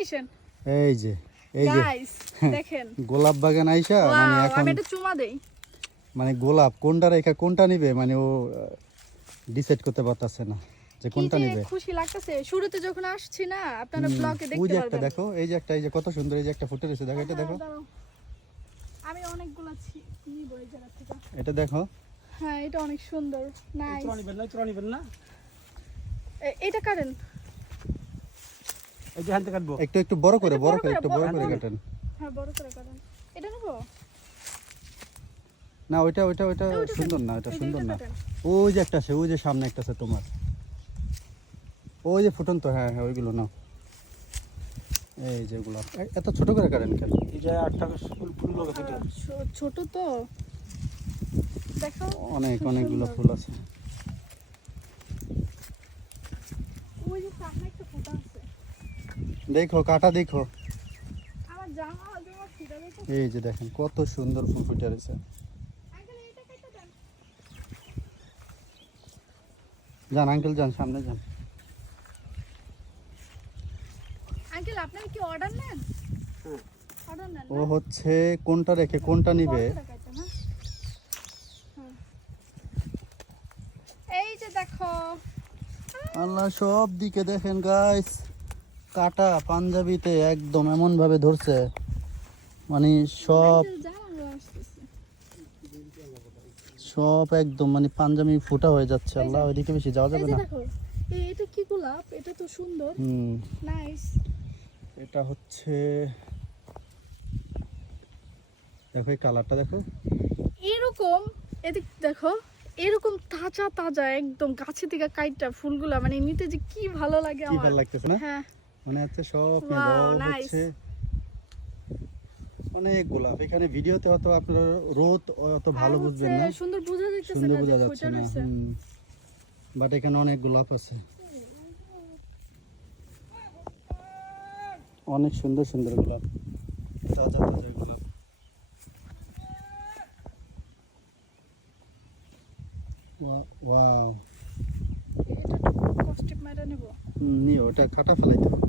আইছেন। এই যে গাইস দেখেন গোলাপ বাগান আইসা মানে এখন আমি একটা চুমা দেই। মানে গোলাপ কোনটা রেখা কোনটা নিবে মানে ও ডিসাইড করতে পারতাছে না যে কি কোনটা যে নিবে। খুশি লাগতেছে, শুরুতে যখন আসছি না আপনারা ব্লগে ওই দেখতে যে একটা পারবেন। দেখো, এই যে একটা, এই যে কত সুন্দর, এই যে একটা ফুটে রয়েছে, দেখো এটা দেখো, দাঁড়াও, আমি অনেকগুলা নিব এই জায়গা থেকে। এটা দেখো। হ্যাঁ এটা অনেক সুন্দর, নাইস। চড়া নিবেন না, এটা কাটেন, এই যে হাতে কাটবো। একটু একটু বড় করে, এটা বড় বড় করে, করে, একটু বড় বড় করে করে। কাটেন। হ্যাঁ বড় করে কাটেন। এটা নেব না ওইটা ওইটা ওইটা ওইটা সুন্দর না, এটা এই যে সুন্দর এটা না। কাটেন। ওই যে একটা আছে, ওই যে সামনে একটা আছে তোমার, ওই যে ফুটন্ত, হ্যাঁ হ্যাঁ ওইগুলো নাও। এই যে গোলাপ এত ছোট করে কাটেন কেন? এই যে আটটা ফুল লোক আছে। ছোট তো দেখো, অনেক খুব অনেকগুলো সুন্দর। ফুল আছে। ওই যে সামনে একটা ফোঁটা আছে, দেখো কাটা দেখো, আমার জামা ছিঁড়া গেছে। এই যে দেখেন কত সুন্দর ফুল ফুটে রয়েছে। আঙ্কেল এটা কেটে দেন। যান আঙ্কেল যান, সামনে যান। আঙ্কেল আপনারা কি অর্ডার নেন? অর্ডার নেন ও হচ্ছে কোনটা রেখে কোনটা নিবে। এই যে দেখো, আল্লাহ সব দিকে দেখেন গাইস, কাটা পাঞ্জাবিতে একদম এমন ভাবে ধরছে, মানে সব আঙ্কেল জামা আসতেছে। সব একদম মানে পাঞ্জাবি ফুটা হয়ে যাচ্ছে। আল্লাহ ওইদিকে বেশি যাওয়া এই যাবে যে না। দেখো, এটা কি গোলাপ, এটা তো সুন্দর, নাইস। এটা হচ্ছে দেখো এই কালারটা দেখো, এরকম এদিক দেখো, এরকম তাজা তাজা একদম গাছে থেকে কাইটা ফুলগুলা মানে নিতে যে কি ভালো লাগে কি আমার। ভালো লাগতেছে না? হ্যাঁ মনে হচ্ছে সব Wow, রোদ nice. হচ্ছে, অনেক গোলাপ। এখানে ভিডিওতে অত আপনারা রোদ অত ভালো আর বুঝবেন হচ্ছে না, সুন্দর বোঝা যাচ্ছে সুন্দর না বোঝা যে যাচ্ছে ফুটা না। রয়েছে। বাট এখানে অনেক গোলাপ আছে, অনেক সুন্দর সুন্দর গোলাপ, তাজা তাজা গোলাপ। ওয়াও, এটা কস্টিপ মাইরা নেব। নিও ওটা কাটা ফেলাইতে হবে।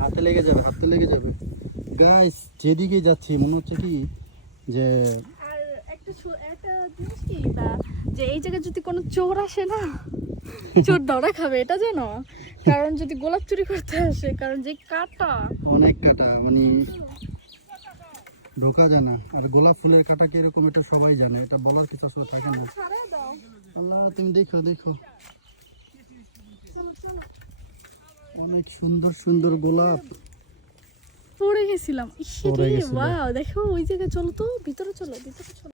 হাতে লেগে যাবে, হাতে লেগে যাবে। গাইস যেদিকে যাচ্ছি মনে হচ্ছে কি যে আর একটা একটা জিনিস কি বা যে এই জায়গায় যদি কোনো চোর আসে না, চোর ধরা খাবে এটা জানো, কারণ যদি গোলাপ চুরি করতে আসে, কারণ যে কাটা অনেক কাটা, মানে ঢোকা যায় না। আর গোলাপ ফুলের কাটা কিরকম এটা সবাই জানে, এটা বলার কিছু আসলে থাকে না। ছাড়াই দাও। আল্লাহ তুমি দেখো দেখো, চলো চলো, অনেক সুন্দর সুন্দর গোলাপ। পড়ে গেছিলাম। পড়ে গেছিলে। ওয়াও দেখো ওই জায়গায়, চলো তো ভিতরে, চলো ভিতরে চলো।